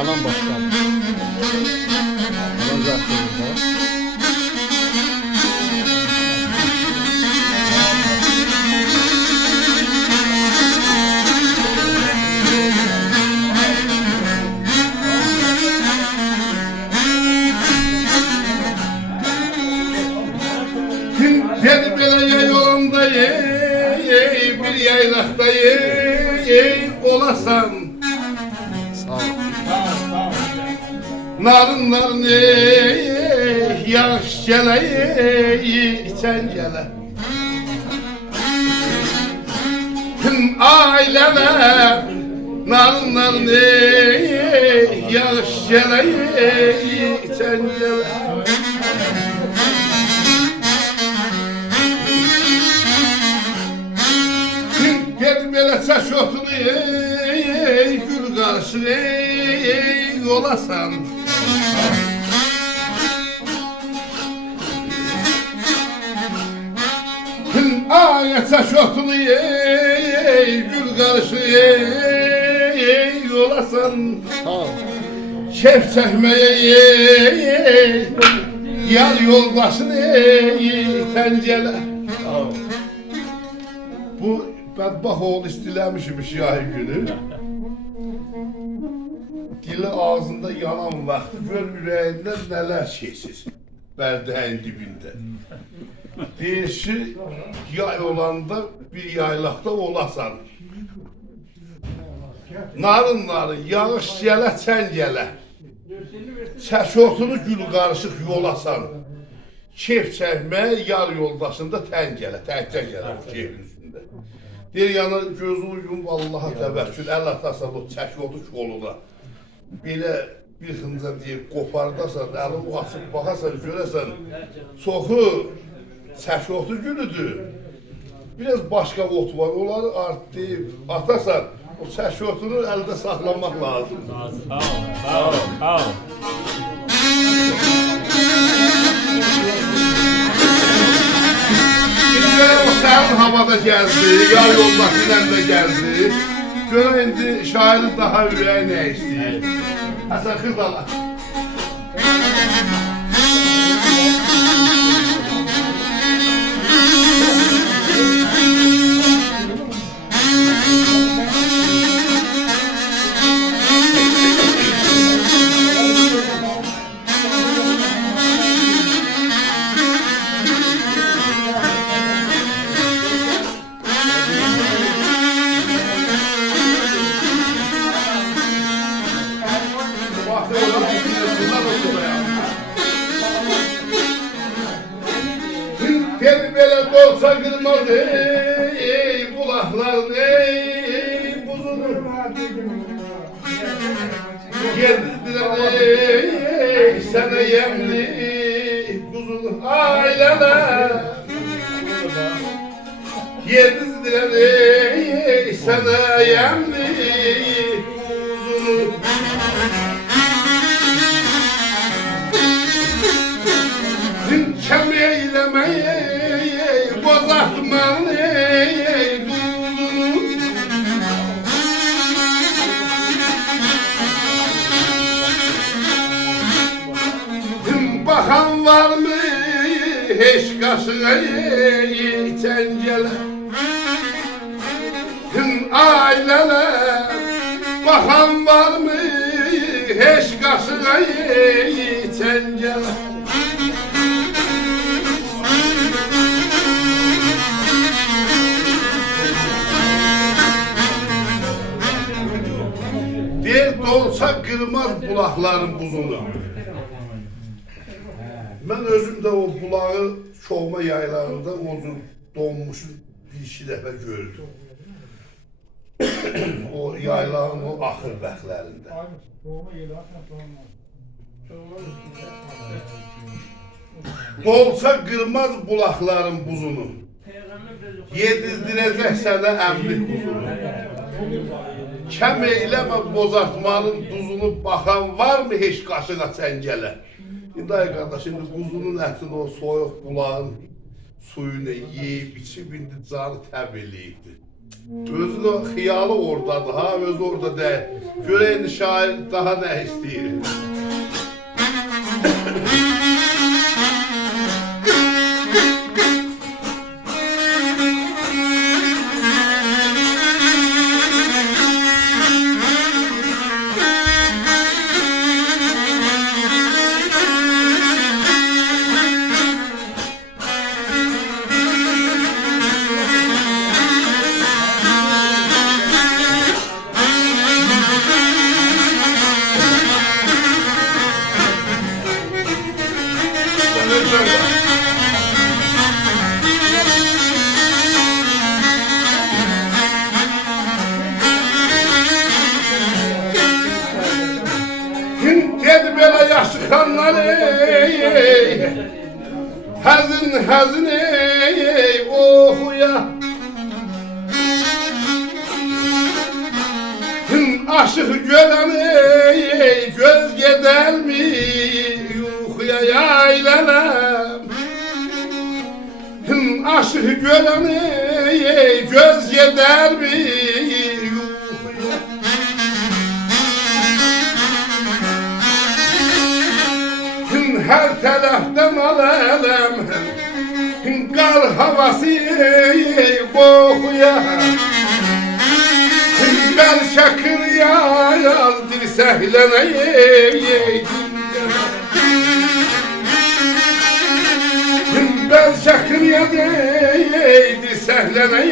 Anam başladı. Anam zaten. Beni böyle yay yolunda bir yaylakta olasan Sağ ol. narın narın yağış gele sen gele tüm aileme narın narın yağış gele sen gele Gel böyle saç otunu gül karşı yolasan Ay saç otunu gül karşı yolasan Sağ ol. Şef çekmeye yar yoldaşını tencele Bu bədbax oğul istiləmişim şiahi günü. Dili ağzında yanan vaxtı gör ürəyindən nələr keçir. Bərdəyin dibində. Deyir ki, yay olanda bir yaylaqda olasan. Narın narın, yağış gələ, çən gələ. Çəşotunu gül qarışıq yolasan. Keyf çəkməyə yar yoldaşında tən gələ, təkcə gələ o keyfin üstündə. Deyir yana gözünü yum Allaha təvəkkül, əl atasan o çəşotu koluna. Belə bir xınca deyir, qopardasan, əlini açıb baxasan, görəsən, çoxu çəşotu gülüdür. Biraz başqa ot var, onları artlayıb atasan, o çəşotunu əldə saxlamaq lazım. Sağ ol, sağ ol, sağ ol. O sənin havada gəldi, yar yoldaşıyla da gəldi. Görə indi şairin daha ürəyi nə istəyir? Həsən Xırdala. Beni belə dolsa qırmaz bulaqların buzunu Yedizdirəm sənə yemli buzunu ailəmə Yedizdirəm sənə yemli buzunu Kem eylemeyi bozatmalı Bakan var mı hiç kaşına çengele Aileler bakan var mı hiç kaşına çengele Dert olsa kırmaz bulakların buzunu. Ben özüm de o bulağı çoğma yaylarında uzun donmuş bir iki defa gördüm. O yayların o ahır bəxlərində. Dolsa kırmaz bulakların buzunu. Yedizdirəcək sənə əmlik buzunu. Kəm eyləmə bozartmanın duzunu baxan varmı heç qaşına çəngələ? İndi ay qardaş, şimdi quzunun ətini o soyuq bulağın suyunu yeyib, içib, indi canı təb eləyibdir. Özü de xiyalı oradadır ha, özü orada deyil. Görəyini şair daha nə istəyir? Dedi belə yaşlı xanlar ey, həzin həzin ey, oxuya. Aşık görən ey, göz gedər mi yuxuya yaylənəm. Aşık görən ey, göz gedər mi yuxuya. Her tərəfdən alələm, qar havası qoxuya. Bəlkə qıryaz dirsəklənə Bəlkə qıryaz dirsəklənə